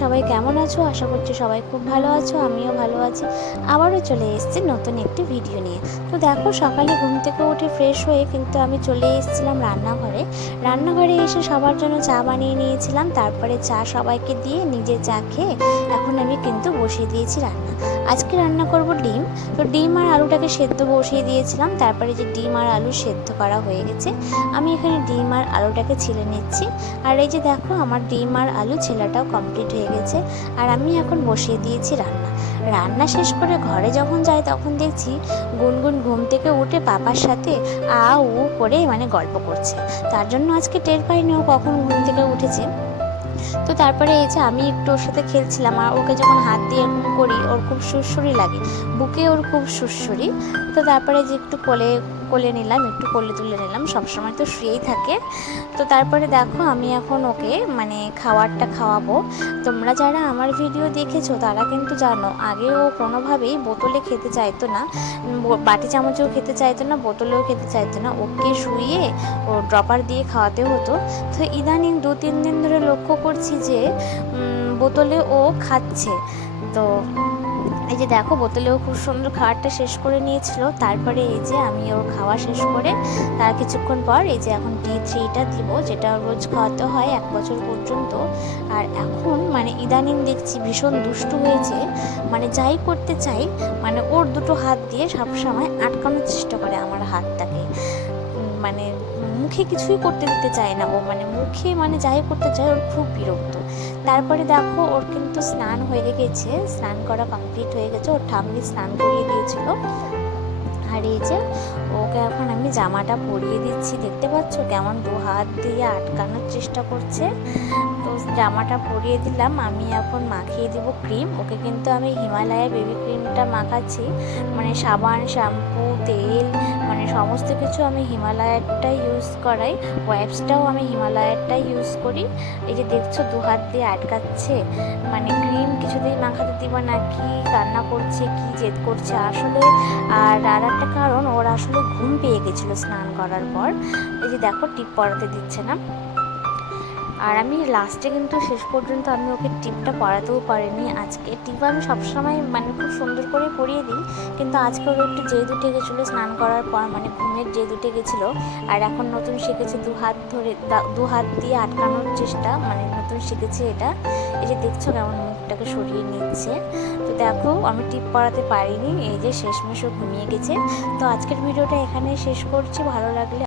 সবাই কেমন আছো? আশা করছি সবাই খুব ভালো আছো, আমিও ভালো আছি। আবারও চলে এসেছি নতুন একটি ভিডিও নিয়ে। তো দেখো, সকালে ঘুম থেকে উঠে ফ্রেশ হয়ে কিন্তু আমি চলে এসেছিলাম রান্নাঘরে এসে সবার জন্য চা বানিয়ে নিয়েছিলাম। তারপরে চা সবাইকে দিয়ে নিজে চা খেয়ে এখন আমি কিন্তু বসিয়ে দিয়েছি রান্না। আজকে রান্না করব ডিম। তো ডিম আর আলুটাকে সেদ্ধ বসিয়ে দিয়েছিলাম। তারপরে যে ডিম আর আলু সেদ্ধ করা হয়ে গেছে, আমি এখানে ডিম আর আলুটাকে ছিলে নিচ্ছি। আর এই যে দেখো, আমার ডিম আর আলু ছেলাটাও কমপ্লিট হয়ে গেছে। আর আমি এখন বসিয়ে দিয়েছি রান্না শেষ করে ঘরে যখন যাই তখন দেখছি গুনগুন ঘুম থেকে উঠে পাপার সাথে আ উ করে গল্প করছে। তার জন্য আজকে টের পাইনি ও কখন ঘুম থেকে উঠেছে। তো তারপরে এই যে আমি একটু ওর সাথে খেলছিলাম, আর ওকে যখন হাত দিয়ে এরকম করি ওর খুব সুরসুরি লাগে, বুকে ওর খুব সুরসুরি। তো তারপরে যে একটু কোলে কোলে নিলাম, একটু কোলে তুলে নিলাম, সবসময় তো শুয়েই থাকে। তো তারপরে দেখো, আমি এখন ওকে খাবারটা খাওয়াবো। তোমরা যারা আমার ভিডিও দেখেছো তারা কিন্তু জানো, আগে ও কোনোভাবেই বোতলে খেতে চাইতো না, বাটি চামচেও খেতে চাইতো না, বোতলেও খেতে চাইতো না। ওকে শুইয়ে ও ড্রপার দিয়ে খাওয়াতে হতো। তো ইদানিং 2-3 দিন ধরে লক্ষ্য করছি যে বোতলে ও খাচ্ছে। তো এই যে দেখো, বোতলেও খুব সুন্দর খাবারটা শেষ করে নিয়েছিল। তারপরে এই যে আমি ওর খাওয়া শেষ করে তার কিছুক্ষণ পর এই যে এখন D3টা দিব, যেটা রোজ খাওয়াতে হয় 1 বছর পর্যন্ত। আর এখন ইদানিং দেখছি ভীষণ দুষ্টু হয়েছে, যাই করতে চাই ওর দুটো হাত দিয়ে সবসময় আটকানোর চেষ্টা করে আমার হাতটাকে। মানে মুখে কিছুই করতে দিতে চায় না ও, মুখে যাই করতে চায় ওর খুব বিরক্ত। তারপরে দেখো, ওর কিন্তু স্নান হয়ে গেছে, স্নান করা কমপ্লিট হয়ে গেছে, ওর ঠাম্মি স্নান করিয়ে দিয়েছিল। আর এই যে ওকে এখন আমি জামাটা পরিয়ে দিচ্ছি, দেখতে পাচ্ছ কেমন 2 হাত দিয়ে আটকানোর চেষ্টা করছে। তো জামাটা পরিয়ে দিলাম। আমি এখন মাখিয়ে দিব ক্রিম। ওকে কিন্তু আমি হিমালয়া বেবি ক্রিমটা মাখাচ্ছি, সাবান, শ্যাম্পু, তেল, সমস্ত কিছু আমি হিমালয়ারটাই ইউজ করাই। ওয়াইপসটাও আমি হিমালয়ারটাই ইউজ করি। এই যে দেখছো 2 হাত দিয়ে আটকাচ্ছে, ক্রিম কিছুতেই মাখাতে দিব না, কি কান্না করছে, কি জেদ করছে আসলে। আর একটা কারণ, ওর আসলে ঘুম পেয়ে গেছিলো স্নান করার পর। এই যে দেখো, টিপ পরাতে দিচ্ছে না। আর আমি লাস্টে কিন্তু শেষ পর্যন্ত আমি ওকে টিপটা পরাতেও পারিনি। আজকে টিপ আমি সবসময় খুব সুন্দর করে পরিয়ে দিই, কিন্তু আজকে ওর একটু জেদ উঠে গেছিলো স্নান করার পর, ঘুমের জেদ উঠে গেছিলো। আর এখন নতুন শিখেছে 2 হাত ধরে 2 হাত দিয়ে আটকানোর চেষ্টা, নতুন শিখেছে এটা। এই যে দেখছো কেমন মুখটাকে সরিয়ে নিচ্ছে। তো দেখো, আমি টিপ পরাতে পারিনি, এই যে শেষমেশ ও ঘুমিয়ে গেছে। তো আজকের ভিডিওটা এখানে শেষ করছি। ভালো লাগলে